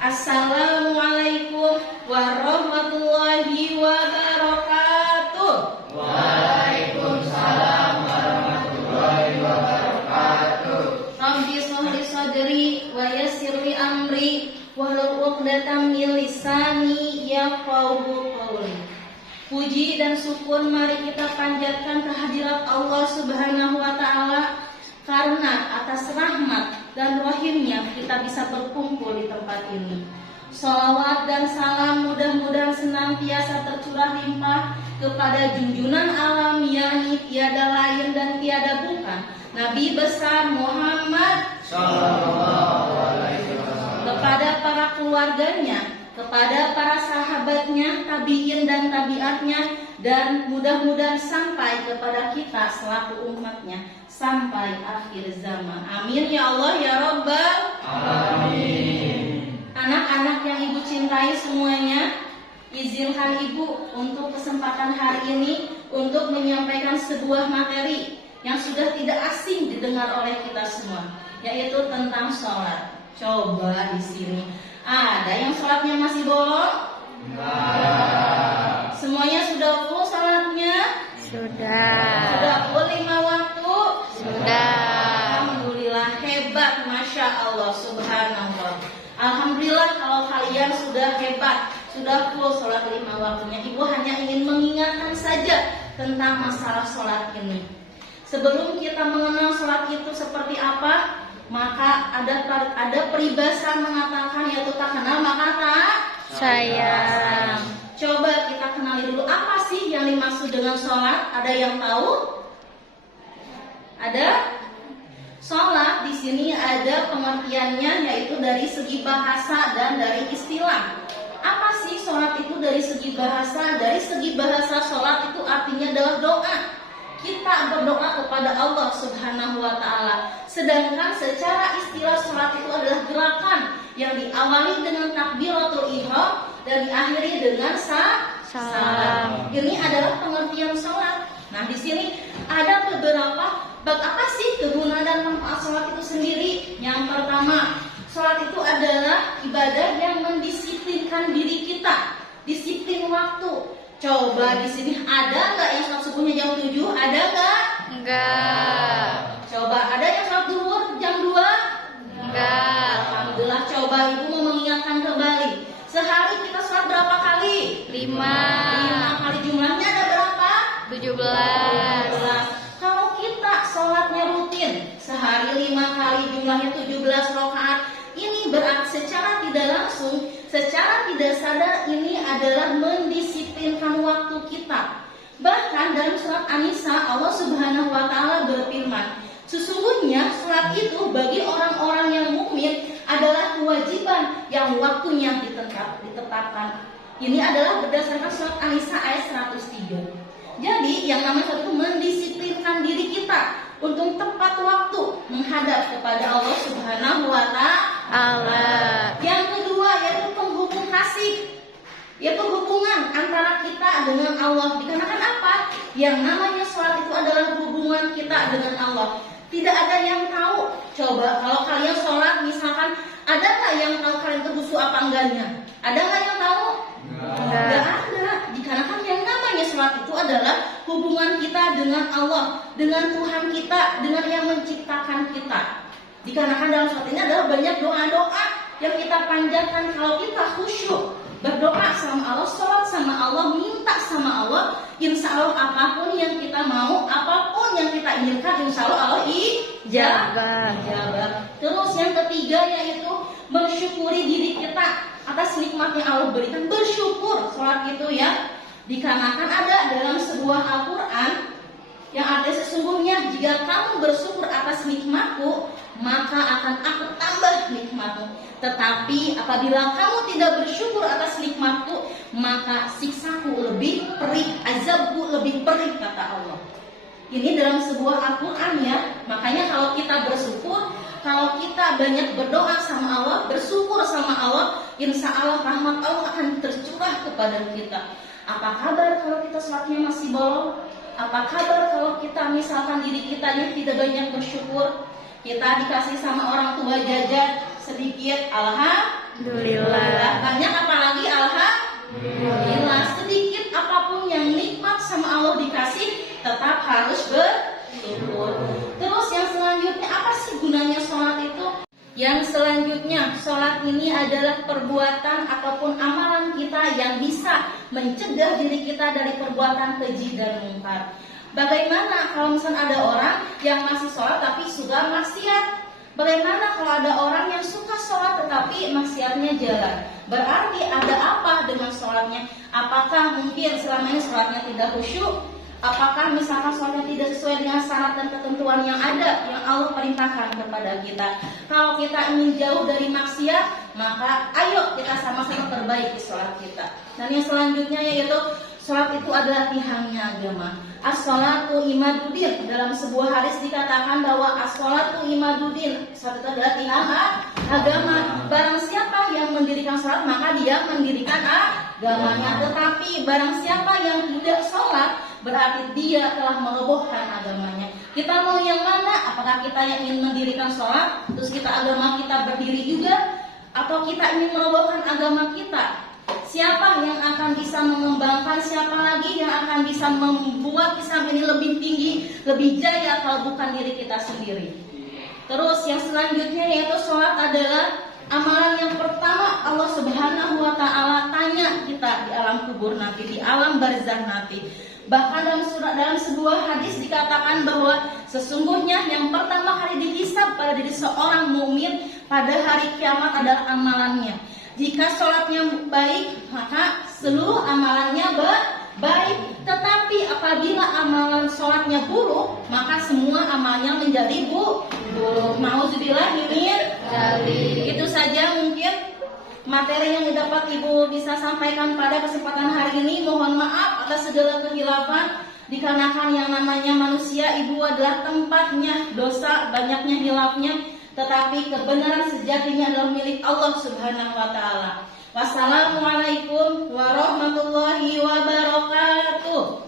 Assalamualaikum warahmatullahi wabarakatuh. Waalaikumsalam warahmatullahi wabarakatuh. Rabbi shrah li sadri wa yassir li amri wahlul 'uqdatam min lisani yafqahu qawli. Puji dan syukur mari kita panjatkan kehadirat Allah Subhanahu wa taala, karena atas rahmat dan rahimnya kita bisa berkumpul di tempat ini. Shalawat dan salam mudah-mudahan senantiasa tercurah limpah kepada junjungan alam yakni tiada lain dan tiada bukan, Nabi besar Muhammad Sallallahu alaihi wasallam. Kepada para keluarganya, kepada para sahabatnya, tabi'in dan tabi'atnya, dan mudah-mudahan sampai kepada kita selaku umatnya sampai akhir zaman. Amin ya Allah ya Rabbal Amin. Anak-anak yang ibu cintai semuanya, izinkan ibu untuk kesempatan hari ini untuk menyampaikan sebuah materi yang sudah tidak asing didengar oleh kita semua, yaitu tentang sholat. Coba di sini ada yang sholatnya masih bolong? Enggak. Semuanya sudah full sholatnya? Sudah full 5 waktu? Alhamdulillah, hebat, masya Allah, subhanallah. Alhamdulillah kalau kalian sudah hebat, sudah full sholat 5 waktunya. Ibu hanya ingin mengingatkan saja tentang masalah sholat ini. Sebelum kita mengenal sholat itu seperti apa, maka ada peribahasa mengatakan, yaitu tak kenal maka tak sayang. Coba kita kenali dulu apa sih yang dimaksud dengan sholat. Ada yang tahu? Ada? Sholat di sini ada pengertiannya, yaitu dari segi bahasa dan dari istilah. Apa sih sholat itu dari segi bahasa? Dari segi bahasa sholat itu artinya adalah doa. Kita berdoa kepada Allah Subhanahu wa taala. Sedangkan secara istilah sholat itu adalah gerakan yang diawali dengan takbiratul ihram dan diakhiri dengan salam. Ini adalah pengertian sholat. Nah, di sini ada beberapa bab apa sih kegunaan dan manfaat sholat itu sendiri. Yang pertama, sholat itu adalah ibadah yang mendisiplinkan diri kita, disiplin waktu. Coba di sini ada nggak yang sholat subuhnya jam 7? Ada nggak? Enggak. Coba ada yang sholat duhur jam 2? Enggak. Alhamdulillah. Coba ibu mau mengingatkan kembali. Sehari kita sholat berapa kali? 5 kali. Jumlahnya ada berapa? 17. Kalau kita sholatnya rutin sehari 5 kali, jumlahnya 17 rakaat, ini berarti secara tidak langsung, secara tidak sadar ini adalah mendisiplinkan waktu kita. Bahkan dalam surat An-Nisa Allah Subhanahu wa taala berfirman, sesungguhnya sholat itu bagi orang-orang yang mukmin adalah kewajiban yang waktunya ditetapkan. Ini adalah berdasarkan surat An-Nisa ayat 103. Jadi yang namanya sholat itu mendisiplinkan diri kita untuk tepat waktu menghadap kepada Allah Subhanahu wa taala. Yang kedua yaitu penghubung kasih, yaitu hubungan antara kita dengan Allah. Dikarenakan apa? Yang namanya sholat itu adalah hubungan kita dengan Allah. Tidak ada yang tahu. Coba kalau kalian sholat misalkan, ada nggak yang tahu kalian itu khusyuk apa enggaknya? Ada nggak yang tahu? Nggak ada. Dikarenakan yang namanya sholat itu adalah hubungan kita dengan Allah, dengan Tuhan kita, dengan yang menciptakan kita. Dikarenakan dalam sholat ini adalah banyak doa-doa yang kita panjatkan. Kalau kita khusyuk berdoa sama Allah, sholat sama Allah, minta sama Allah, insya Allah apapun yang kita mau, apapun yang kita inginkan, insya Allah Allah ijabah. Terus yang ketiga yaitu mensyukuri diri kita atas nikmat yang Allah berikan. Bersyukur sholat itu ya. Dikarenakan ada dalam sebuah Al-Quran yang artinya sesungguhnya jika kamu bersyukur atas nikmatku, maka akan aku tambah nikmatmu. Tetapi apabila kamu tidak bersyukur atas nikmatku, maka siksaku lebih perih, azabku lebih perih, kata Allah. Ini dalam sebuah Al-Quran ya. Makanya kalau kita bersyukur, kalau kita banyak berdoa sama Allah, bersyukur sama Allah, insya Allah rahmat Allah akan tercurah kepada kita. Apa kabar kalau kita sholatnya masih bolong? Apa kabar kalau kita misalkan diri kitanya tidak banyak bersyukur? Kita dikasih sama orang tua jajan sedikit, alhamdulillah. sholat ini adalah perbuatan ataupun amalan kita yang bisa mencegah diri kita dari perbuatan keji dan mungkar. Bagaimana kalau misalnya ada orang yang masih sholat tapi suka maksiat? Bagaimana kalau ada orang yang suka sholat tetapi maksiatnya jalan? Berarti ada apa dengan sholatnya? Apakah mungkin selama ini sholatnya tidak khusyuk? Apakah misalkan sholatnya tidak sesuai dengan syarat dan ketentuan yang ada yang Allah perintahkan kepada kita? Kalau kita ingin jauh dari maksiat, maka ayo kita sama-sama perbaiki sholat kita. Dan yang selanjutnya yaitu sholat itu adalah tiangnya agama. As-sholatu imaduddin. Dalam sebuah hadis dikatakan bahwa as-sholatu imaduddin. Sholat itu adalah tiang agama. Barang siapa yang mendirikan sholat, maka dia mendirikan agamanya. Tetapi barang siapa yang tidak sholat, berarti dia telah merobohkan agamanya. Kita mau yang mana? Apakah kita yang ingin mendirikan sholat, terus agama kita berdiri juga, atau kita ingin merobohkan agama kita? Siapa yang akan bisa mengembangkan, siapa lagi yang akan bisa membuat Islam ini lebih tinggi, lebih jaya kalau bukan diri kita sendiri? Terus yang selanjutnya yaitu sholat adalah amalan yang pertama Allah Subhanahu wa Ta'ala tanya kita di alam kubur nanti, di alam barzakh nanti. Bahkan dalam sebuah hadis dikatakan bahwa sesungguhnya yang pertama kali dihisab pada diri seorang mukmin pada hari kiamat adalah amalannya. Jika sholatnya baik, maka seluruh amalannya baik. Tetapi apabila amalan sholatnya buruk, maka semua amalnya menjadi buruk. Nauzubillah min dzalik. Itu saja mungkin materi yang dapat Ibu bisa sampaikan pada kesempatan hari ini. Mohon maaf atas segala kehilafan, dikarenakan yang namanya manusia, Ibu adalah tempatnya dosa, banyaknya hilafnya, tetapi kebenaran sejatinya adalah milik Allah Subhanahu wa Ta'ala. Wassalamualaikum warahmatullahi wabarakatuh.